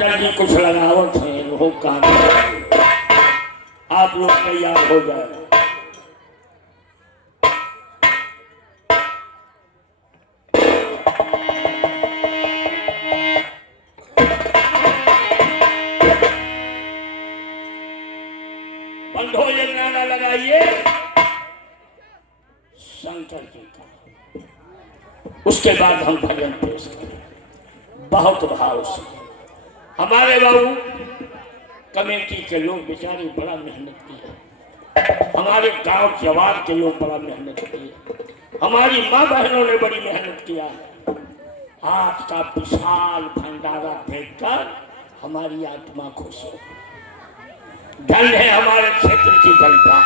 Master जी कुछ लगावट है वो काम आप लोग तैयार हो जाए। बंधो ये गाना लगाइए शंकर जी का, उसके बाद हम भजन पेश करें बहुत भाव से। हमारे बाबू कमेटी के लोग बेचारे बड़ा मेहनत किए, हमारे गांव जवान के लोग बड़ा मेहनत किए, हमारी माँ बहनों ने बड़ी मेहनत किया है। आज का विशाल भंडारा देखकर हमारी आत्मा खुश हो। धन्य है हमारे क्षेत्र की जनता,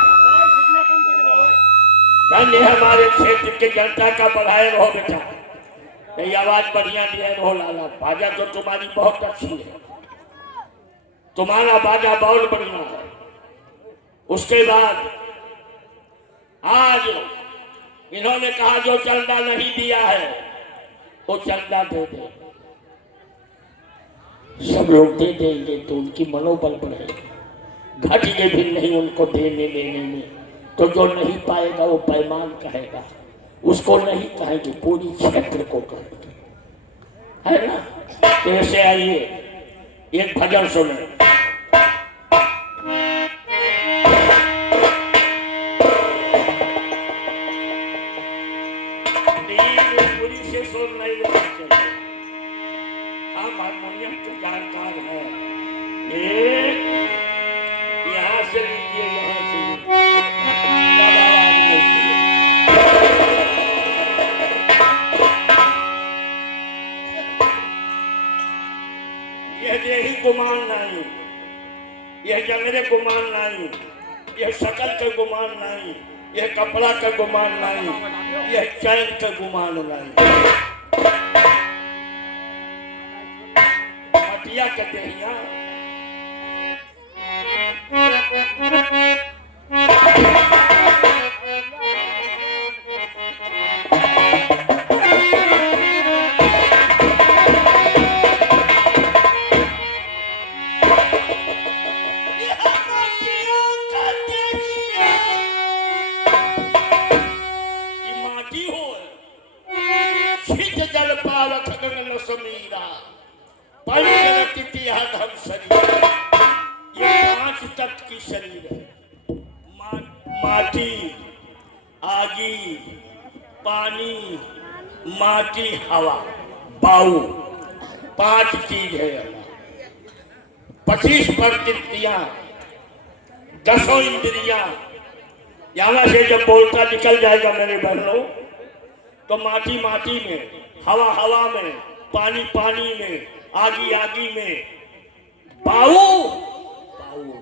धन्य है हमारे क्षेत्र की जनता का। बढ़ाए रहो बेटा, ये आवाज बढ़िया दिए रहो लाला। बाजा तो तुम्हारी बहुत अच्छी है, तुम्हारा बाजा बहुत बढ़िया है। उसके बाद आज इन्होंने कहा जो चंदा नहीं दिया है वो चंदा दे दे। सब लोग दे देंगे तो उनकी मनोबल बढ़ेगी, घटेंगे भी नहीं उनको देने लेने में। तो जो नहीं पाएगा वो पैमान कहेगा, उसको नहीं कहेंगे पूरी क्षेत्र को कहेंगे, है ना। तो ऐसे आइए एक भजन सुने। हम हारमोनियम के जानकार हैं, यहाँ से लीजिए, यहाँ से यही गुमान नहीं, यह जंगरे गुमान नहीं, यह शकल का गुमान नहीं, यह कपड़ा का गुमान नहीं, यह चैन का गुमान नहीं। मटिया के देहिया की शरीर है। माटी, आगी, पानी, माटी, हवा, वायु, 5 चीज है। 25 प्रकृतियां, 10 इंद्रियां। यहाँ से जब बोलता निकल जाएगा मेरे बहनों, तो माटी माटी में, हवा हवा में, पानी पानी में, आगी आगी में, वायु वायु में।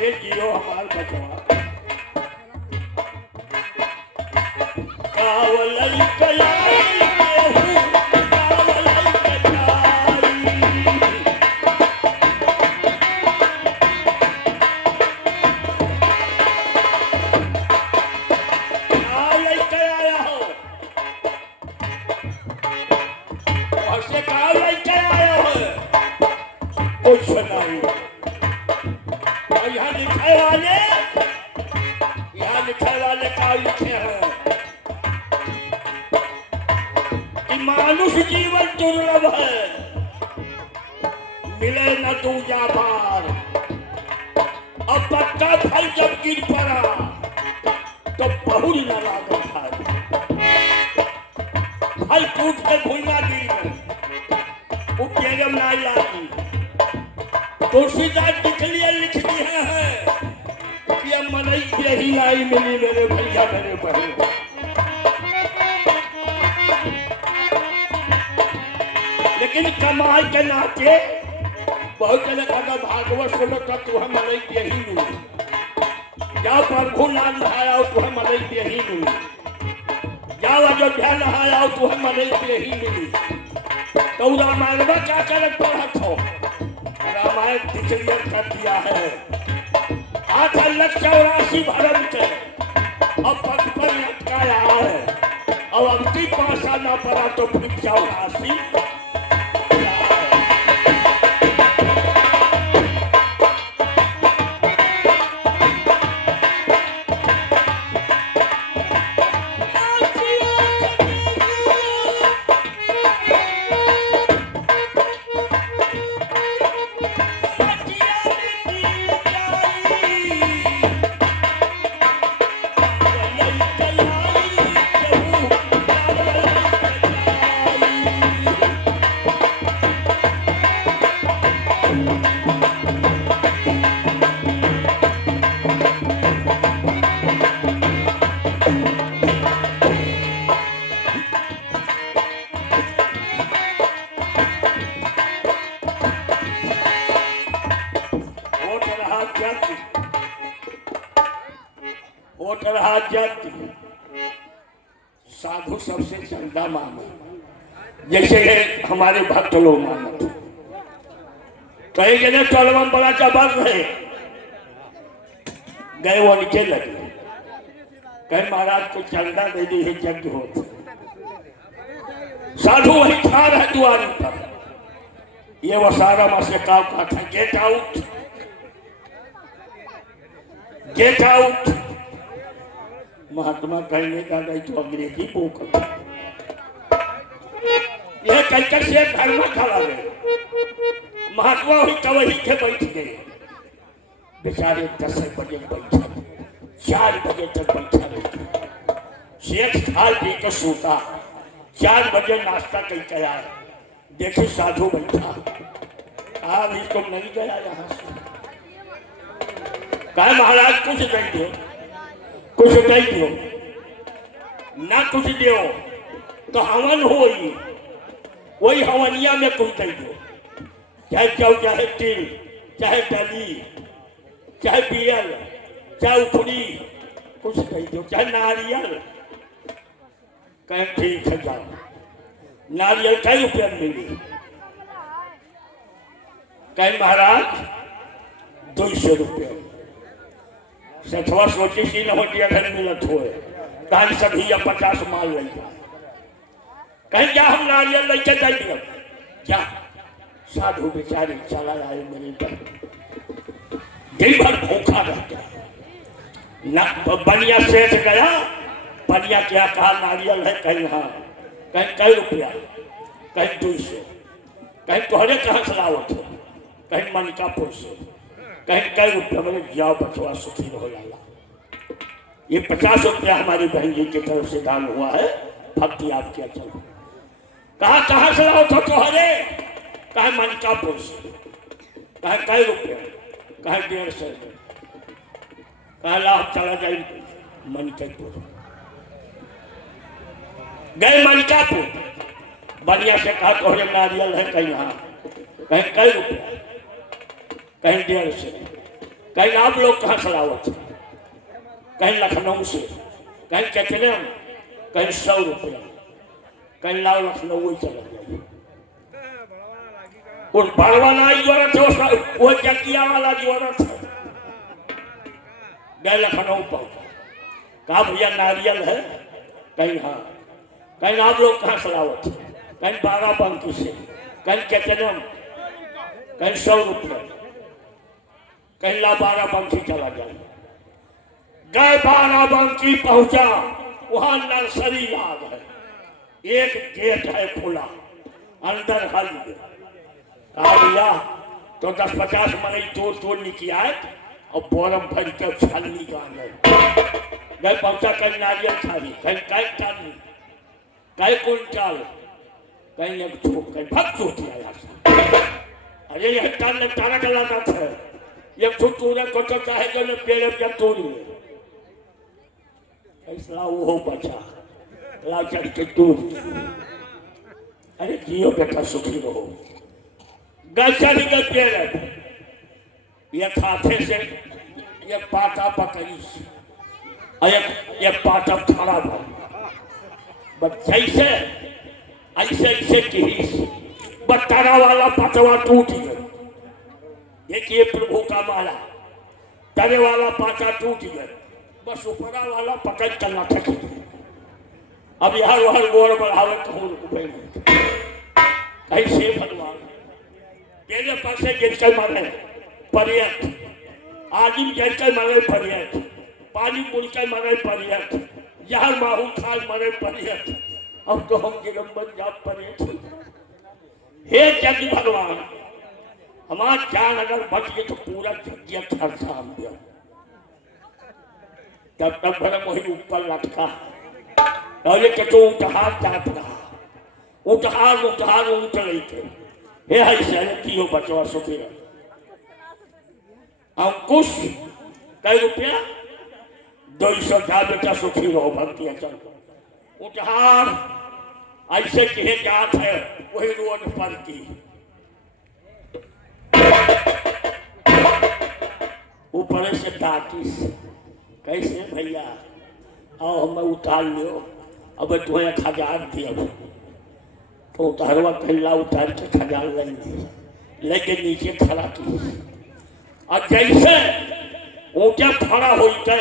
अरे जियो हमार बचवा कावलई कलाई केहू कावलई कलाई कहाँ लेके आया हो घर से कहाँ लेके आया हो कुछ नहीं और यहाँ लिखे वाले का लिखे हैं कि मानुष जीवन दुर्लभ है मिले न दूजा बार अब पत्ता फल जब गिर पड़ा तो बहुत न लागल फल टूट के भूलना दी उपयोगम ना लागी तुलसीदास लिख दिए हैं कि अब मनई यही लाई मिली मेरे भैया मेरे बहन लेकिन कमाई के नाते बहुत जने अगर भागवत सुनो तो तुम्हें मनई यही मिली जाओ प्रभु नाम नहाया तुम्हें मनई यही मिली जाओ अयोध्या नहाया तुम्हें मनई यही मिली तो रामायण क्या करत पढ़त हो रामायण डिक्लेयर कर दिया है 8,84,00,000 भरम के अब पद पर लटकाया है अब अंतिम पासा ना पड़ा तो फिर 84 साधु सबसे चंदा मानो जैसे हमारे भक्त लोग मानो कई जगह टोलम बड़ा जबर रहे गए वो नीचे लगे कहीं महाराज को चंदा दे दी है यज्ञ हो साधु वही खा रहे द्वार पर ये वो सारा में से काम का था गेट आउट महात्मा कहने का नहीं तो अंग्रेजी बोक यह कहकर से घर में खड़ा गए महात्मा हुई कवही के बैठ गए बेचारे 10 बजे बैठा 4 बजे तक बैठा रहे शेख खा पी कर सोता 4 बजे नाश्ता करके आए देखे साधु बैठा आप इसको नहीं गया यहाँ से कहा महाराज कुछ नहीं दो कुछ नहीं दो ना कुछ दो तो हवन हो वही हवनिया में कुछ नहीं दो चाहे चाउ चाहे तिल चाहे डली चाहे बियल चाहे उखड़ी कुछ नहीं दो चाहे नारियल कहीं ठीक है जाओ नारियल कई रुपये मिली कहीं महाराज 200 रुपये सठवा सोची सी न होती अगर मिलत हो कहीं सभी या 50 माल ले जाए कहीं क्या हम नारियल लेके जाइए क्या साधु बेचारे चला आए मेरे घर दिन भर भूखा रहता ना बनिया सेठ गया बनिया क्या कहा नारियल है कहीं हाँ कहीं कई रुपया कहीं 200 कहीं तोहरे कहाँ सलावत हो कहीं मनिकापुर से कहीं कई रुपया मैंने जाओ बचवा सुखी रहो लाला ये 50 रुपया हमारी बहन जी की तरफ से दान हुआ है भक्ति आप क्या चलो कहाँ से लाओ तो तोहरे कहीं मनिकापुर से कहीं कई रुपया कहीं 150 कहा लाभ चला जाए मनिकापुर गए मनिकापुर बढ़िया से कहा तोहरे नारियल है कहीं हाँ कहीं कई रुपया कहीं 150 कहीं आप लोग कहाँ सलावत, कहीं लखनऊ से, कहीं कितने, कहीं 100 रुपया, कहीं लाओ लखनऊ ही चला जाए। उस बड़वाना जरूरत है, वो जकिया वाला जरूरत है। गए लखनऊ पहुंचा, कहा भैया नारियल है, कहीं हाँ, कहीं आप लोग कहाँ सलावत, कहीं 12 पंक्ति से, कहीं कितने, कहीं 100 रुपया, कहीं ला 12 पंक्ति चला जाए। गए 12 पंक्ति पहुंचा, वहां नर्सरी बाग है, एक गेट है खुला, अंदर हल कहा भैया तो 10-50 मरई तोड़ निकल आए और बोरम भर के छलनी का गए पहुंचा। कहीं नारियल खाली, कहीं टाली, कहीं कुंटाल, कहीं एक ठोक, कहीं भग चोटी आया। अरे यह टाल तारा गला था, एक ठोक तोड़े को तो चाहे जो पेड़ पे तोड़ी ऐसा वो बचा ला चढ़ के तोड़। अरे जियो बेटा सुखी रहो। गलचरी के पेड़ एक हाथे से एक पाटा पकड़ी, एक पाटा खड़ा भर, बस जैसे ऐसे ऐसे किहिस बस तारा वाला पाटवा टूट गया। देखिए प्रभु का माला, तारे वाला पाटा टूट गया, बस ऊपरा वाला पकड़ चलना था। अब यहाँ वह गोर बढ़ावे कहूँ कैसे भगवान मेरे पास गिरकर मरे पर्यट, आदिम गिरकर मरे पर्यट, पानी मुड़कर मरे पर्यट, जहर माहू खाल मरे पर्यट, अब तो हम गिरम्बर जा पर्यट। हे जग भगवान, हमारा जान अगर बच गए तो पूरा जग्गियत हर शाम दिया। तब तक भरम वही ऊपर लटका और ये तो उठहार जात रहा, उठहार उठ रही थे। हे ऐसे की हो बचवा सुखी रह। अंकुश कई रुपया 200 जा बेटा सुखी रहो भक्ति अचल। उठहार ऐसे कहे जात है वही रोड पर की ऊपर से टाटिस कैसे भैया आओ हमें उतार लियो, अब तुम्हें 1000 दिया तो उतारवा पहला उतार के 1000 लेके नीचे खड़ा की और जैसे ऊँचा खड़ा होते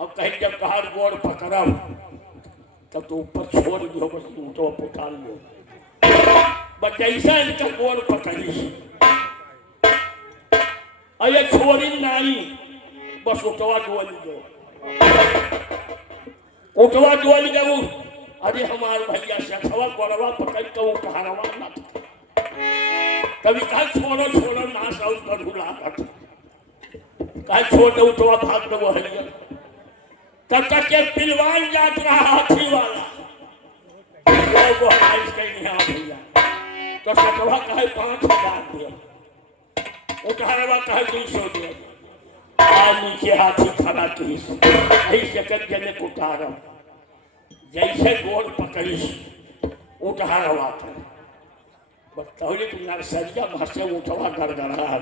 और कहीं जब कहार गोड़ पकड़ा तब तो ऊपर छोड़ दियो, बस ऊँटो उतार लो। बस जैसा इनका गोड़ पकड़ी और ये छोड़ी नहीं, बस उठवा डोल गयो, उठवा डोल गयो। अरे हमारे भैया सखवा गोड़वा पकड़ के वो कहारवा ना कभी कहा छोड़ो ना साउस कर हुला कहा छोड़ उठवा भाग दो हरियर तब तक के पिलवान जात रहा हाथी वाला वो भैया तो सखवा कहे 5000 दिया, उठारवा कहे 200 दिया। नीचे हाथी खड़ा की सेकंड जने को उतारा, जैसे गोल पकड़ी उठारवा कर बताओ तुम नर्सरिया भाषे उठवा गड़गड़ा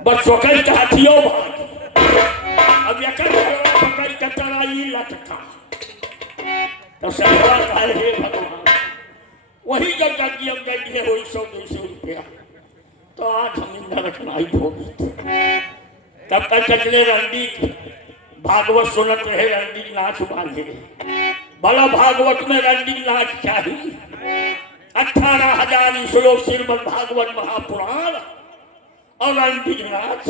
बस चौकड़ का हाथियों भाग। अब एक पकड़ के तराई लटका तो सखवा कहे हे भगवान वही जब जगियम गई वही 100-200 रुपया तो आज हम इंदा रखना ही होगी। तब तक चले रंडी भागवत सुनत रहे, रंडी नाच बांधे बड़ा भागवत में रंडी नाच चाहिए। 18,000 श्लोक श्रीमद् भागवत महापुराण और रंडी नाच।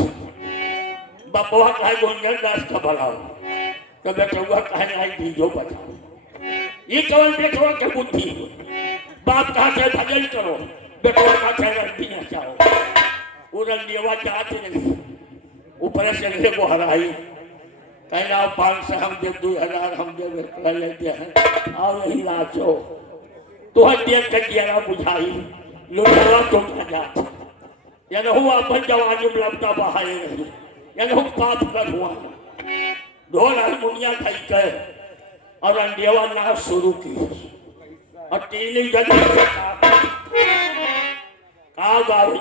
बबुआ कहे गुंजन दास का बढ़ाओ तो बेटुआ कहे आई दीजो बजाओ। ये कौन बेटुआ के बुद्धि बाप कहा से भजन करो, बेटुआ कहा से रंडी नचाओ। वो रंडीवा जात नहीं ऊपर से ले को हराई कहना 500 हम दे 2000 हम दे लेते हैं और यही नाचो तो देख के दिया बुझाई लुटवा तो जात या हुआ अपन जवानी में लपटा बहाए रही या पाप कर हुआ ढोल हारमोनिया खाई के और रंडेवा नाच शुरू की और तीन जगह का गाड़ी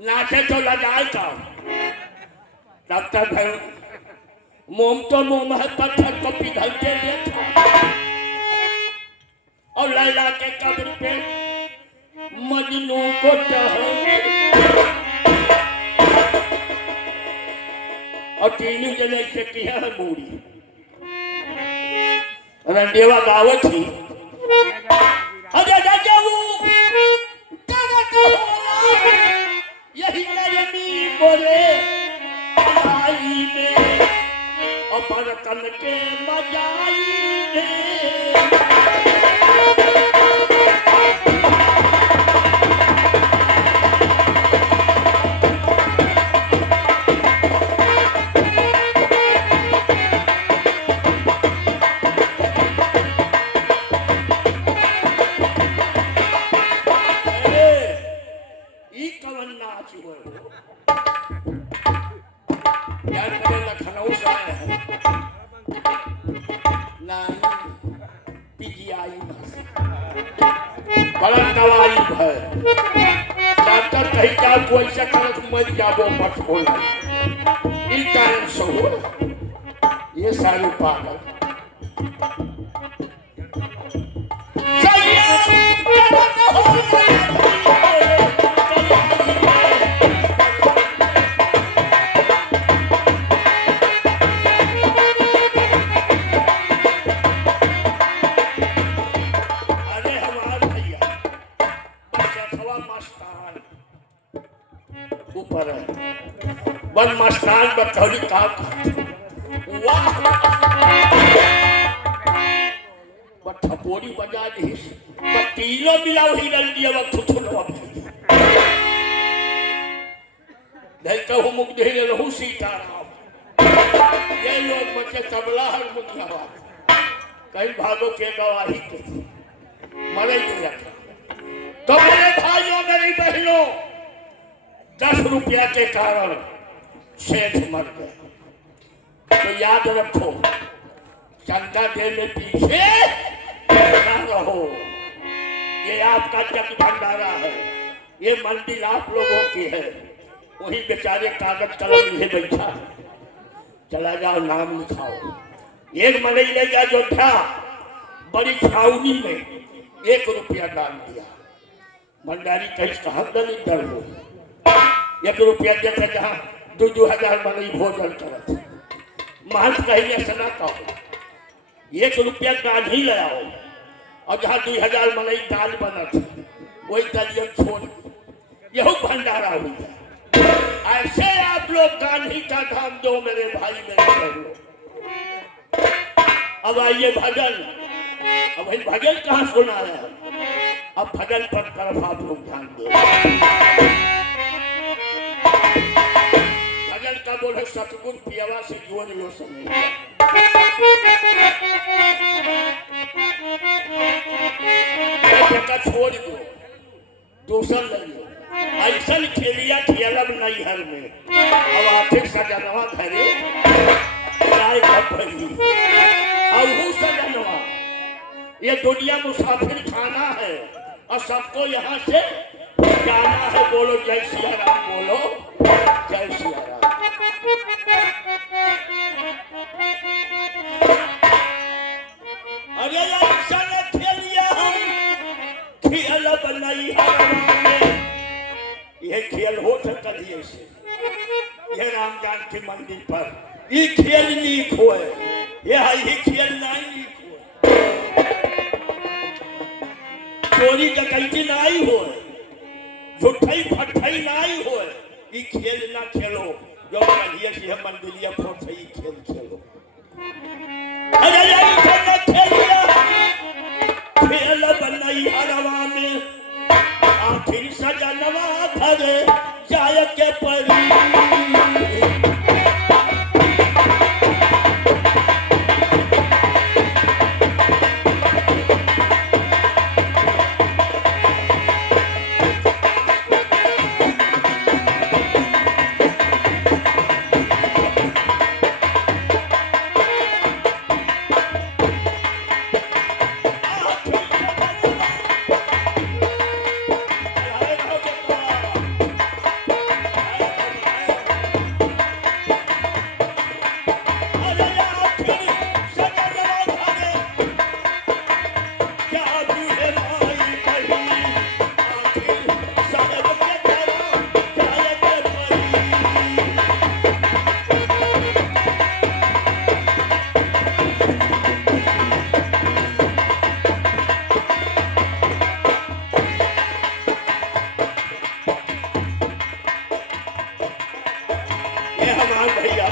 नाचे तो लगाए का तब तक है मोम तो मोम है पत्थर को पिघलते देखा और लैला के कब्र पे मजनू को और तीनों जने से किया है मूड़ी रंडेवा गावत थी अरे जाऊ यही नयनी बोले आई में और बरकन के मजाई में कोई से करत मर जाबो मत होला ई कारण से हो ये सारे पागल मस्तान बतौली का ठपोरी बजा दी तीनों मिलाओ ही रल दिया वक्त देखते हो मुख दे रहू सीताराम ये लोग बच्चे तबला हारमोनिया कहीं भागो के गवाही के मरे तो मेरे भाइयों मेरी बहनों 10 रुपया के कारण सेठ मर गए तो याद रखो चंदा देने पीछे ना रहो ये आपका जग भंडारा है ये मंदिर आप लोगों की है वही बेचारे कागज कलम लिए बैठा है चला जाओ नाम लिखाओ एक मनई ले गया जो था बड़ी छावनी में 1 रुपया दान दिया भंडारी कहीं कहाँ दलित डर हो 1 रुपया देकर जहाँ 2,000 मनई भोजन करत महंत कहिए सना कहो 1 रुपया दान ही ले आओ और जहाँ 2,000 मनई दाल बनत वही दलियन छोड़ यही भंडारा हुई है ऐसे आप लोग गांधी का धाम दो मेरे भाई मेरे बहनों अब आइए भजन अब भाई भजन कहाँ सुना है अब भजन पर तरफ आप लोग ध्यान दो बोले सतगुरु पियावा से जोड़ लो समय छोड़ दो दूसर ले लो ऐसा खेलिया खेलब नहीं हर में अब आखिर सजनवा घरे और सजनवा ये दुनिया मुसाफिर खाना है और सबको यहाँ से जाना है बोलो जय सिया राम बोलो जय सिया राम अरे खेलिया हम खेल बनाई ये खेल हो सकता है ये राम जानकी मंदिर पर ये खेल नीक हो ये खेल नहीं नीक हो चोरी डकैती नहीं हो झूठाई फटाई नहीं हो ये खेल ना खेलो जो कहिए कि हम मंदिरिया फोट है खेल खेलो अरे यार खेलिया खेल बनाई हरवा में आखिर सजनवा घर जाय के परी ये हमारे भैया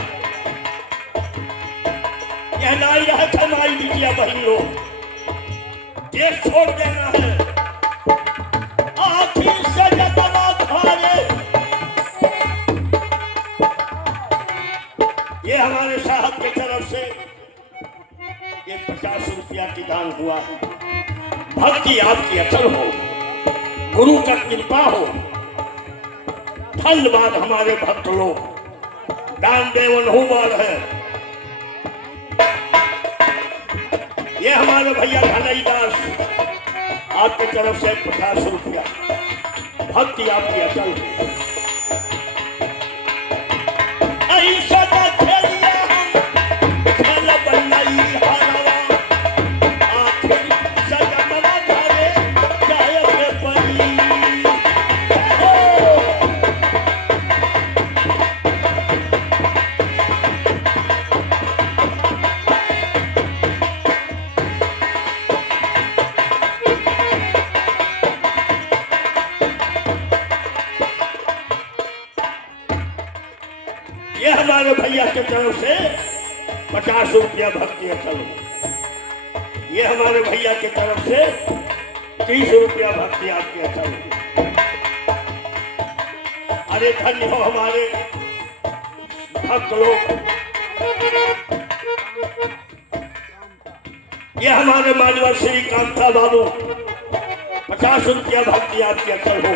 यह नाई है हमारी बिटिया बहन लोग देश छोड़ देना है आखिर से जगवा खाने। ये हमारे साहब की तरफ से ये 50 रुपया की दान हुआ है। भक्ति आपकी अचल हो, गुरु का कृपा हो। धन्यवाद हमारे भक्त लोग, दान देवन हुमार है। ये हमारे भैया धनई दास आपके तरफ से 50 रुपया। भक्ति आपकी अचल है। ऐसा खेलिया हम खेल बनई हारवा आखिर सजमवा धारे जाए के परी। ये हमारे भैया की तरफ से 50 रुपया भक्ति अचल हो। ये हमारे भैया की तरफ से 30 रुपया भक्ति आपकी अचल हो। अरे धन्य हो हमारे भक्त लोग। ये हमारे मानवर श्री कांता बाबू 50 रुपया भक्ति आपकी अचल हो।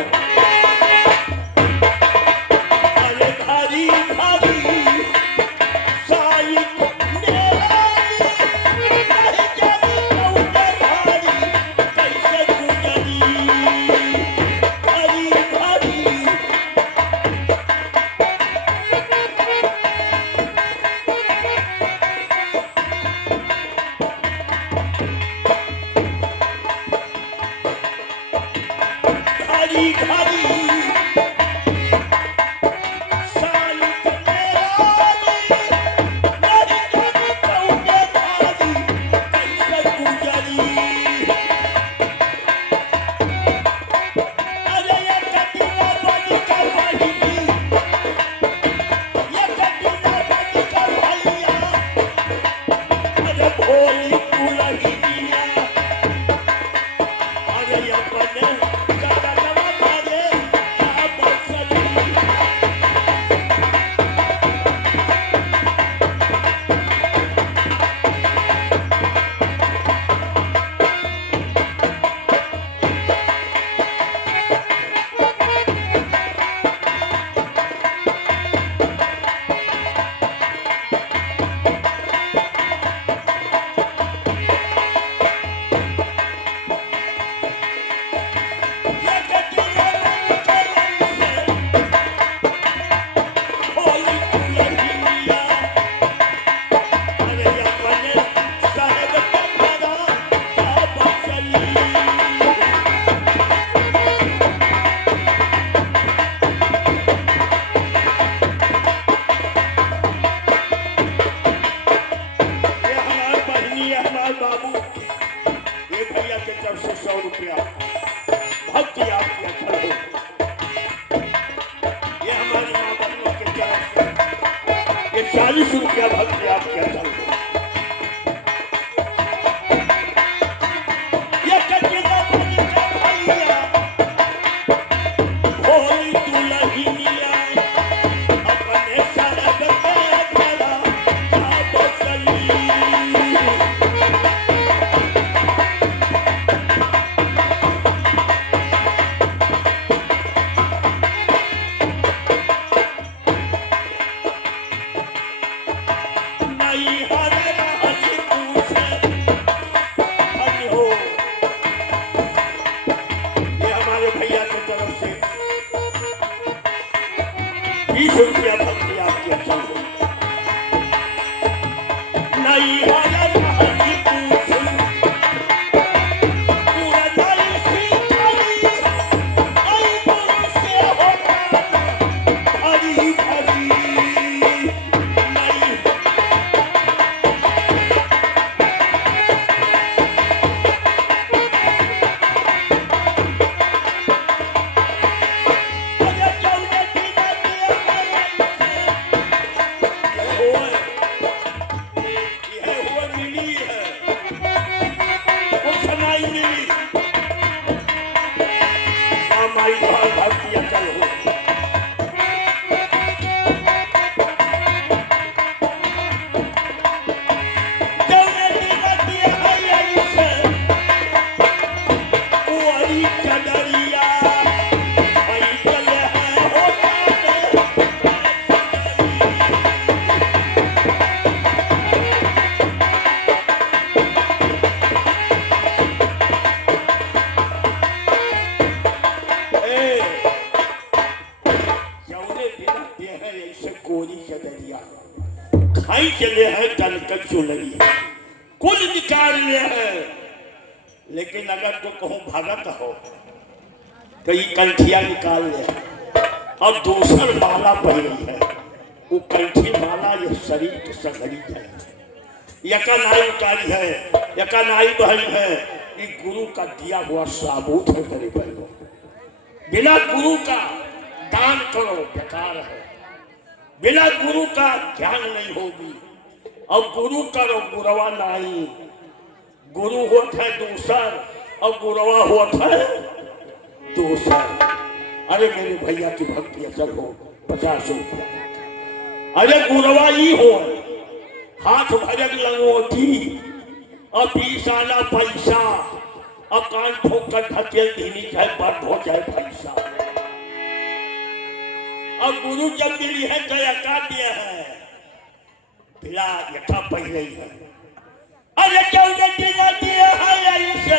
भक्ति आपकी अचल हो। ये हमारी माँ बहनों के तरफ से ये 40 रुपया भक्ति आपकी अचल हो। ये कटिया भैया भोली दुल्हनिया अपने सरग पे खड़ा आप चली। रुपया भक्ति आपकी अचल हो। नहीं हरी भरी नहीं। अरे चौदह की नदियाँ यह हुआ मिली है, कुछ नहीं मिली। माई भाई भक्ति अकल हो खाई चले हैं तन कर चुनरी कुल निकाल लिए हैं। लेकिन अगर तो कहूँ भगत हो तो ये कंठिया निकाल ले और दूसर माला पहनी है। वो कंठी माला ये शरीर के सगरी है, यका नाई उतारी है, यका नाई बहरी है। ये गुरु का दिया हुआ साबूत है। तेरे बहनों बिना गुरु का दान करो बेकार है, बिना गुरु का ज्ञान नहीं होगी। और गुरु करो गुरवा नहीं, गुरु होता है दूसर और गुरवा होता है दूसर। अरे मेरे भैया की भक्ति असल हो 50 रुपया। अरे गुरवा ही हो हाथ भजन लंगोटी और 20 आना पैसा और कान ठोक कर धकेल दीनी, चाहे बंद हो जाए पैसा। और गुरु जब मिली है तो यका दिया है, बिला यका पहले ही है। अरे चौदह दिया दिया है ऐसे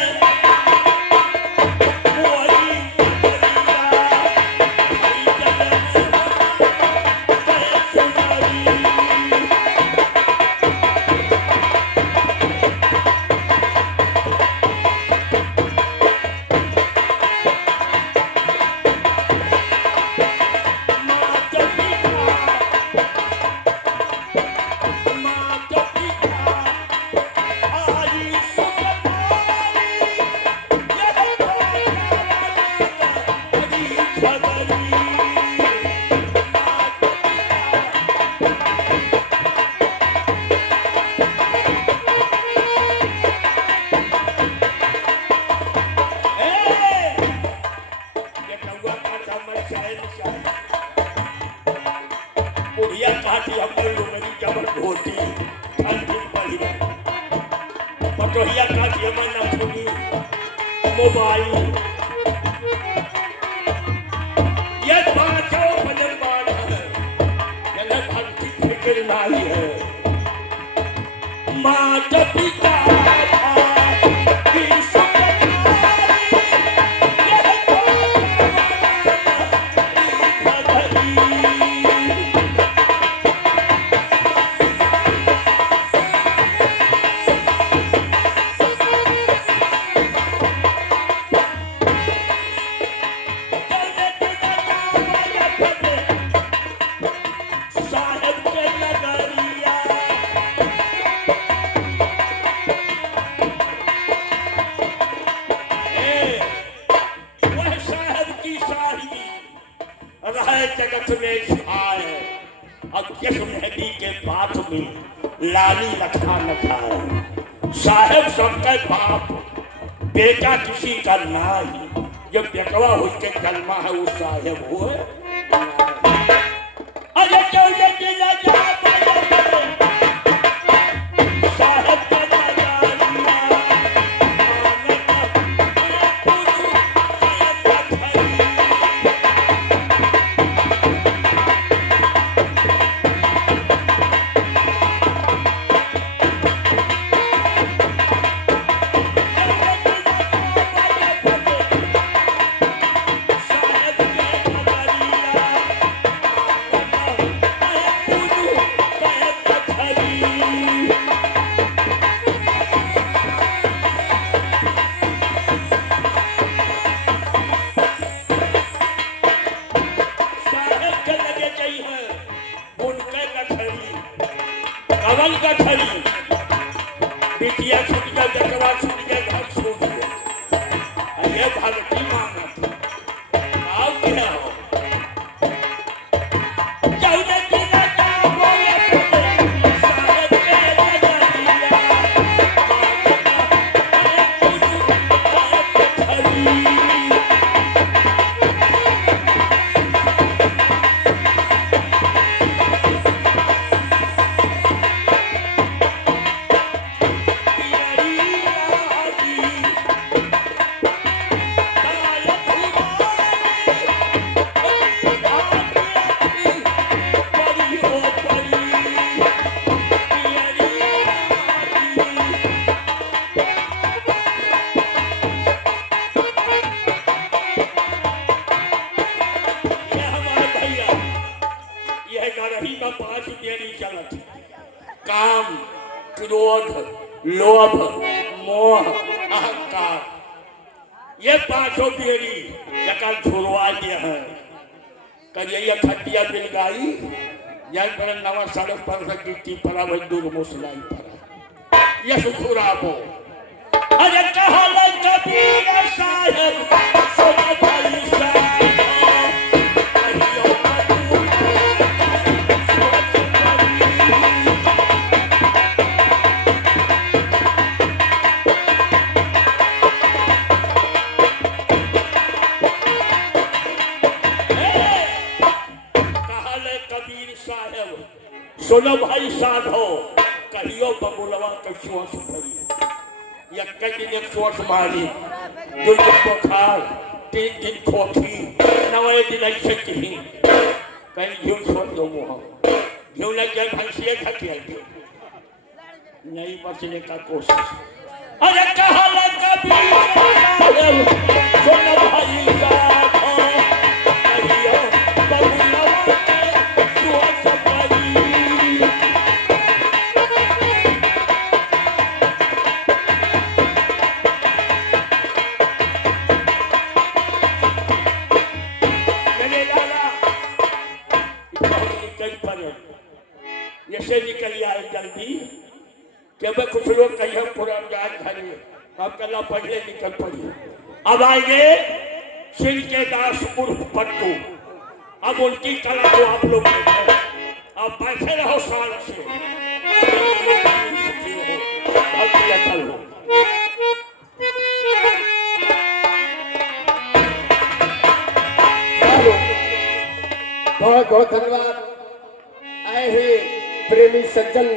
बुढ़िया काटी हमने लुंगरी जबर धोती ठंडी पड़ी, पटोहिया काटी हमें नथुनी मोबाइल। ये पांचों भजन बाण है, जगह भक्ति फिक्र नहीं है। माता पिता जगत में छाए और किस नदी के बात में लाली लखा न खाए। साहेब सबका बाप बेटा किसी का नाई, जो बेटवा हो के जन्मा है वो साहेब हो। अरे चौदह जिला साहेब कमल का खड़ी बिटिया छूट गया जगवा छूट गया घर छूट गया ये भगती माना था आप क्या हो काम क्रोध लोभ मोह अहंकार ये पांचों बेरी जका छुड़वा दिया है करिए ये खटिया बिल गाई या पर नवा सड़क पर से गिट्टी पड़ा मजदूर मुसलाई पड़ा ये सुखुरा बो अरे कहला कबीर साहब सोना भाई साहब सोना भाई साध हो कहियो बबुलवा कछुआ से भरी या कई दिन एक सोच मारी दो दिन बुखार 3 दिन खोखी नवे दिन ऐसे कहीं कहीं घिउ छोड़ दो मुँह घिउ लग जाए भैंसिए खटिया नहीं बचने का कोशिश अरे कहा सोना भाई साध हो कहियो बबुलवा निकल आए जल्दी कि कुछ लोग कहीं पुरान घरे अब कल पहले निकल पड़ी अब आएंगे सिर के दास उर्फ पट्टू अब उनकी कला को आप लोग अब बैठे रहो साल से हो बहुत बहुत धन्यवाद आए हुए प्रेमी सज्जन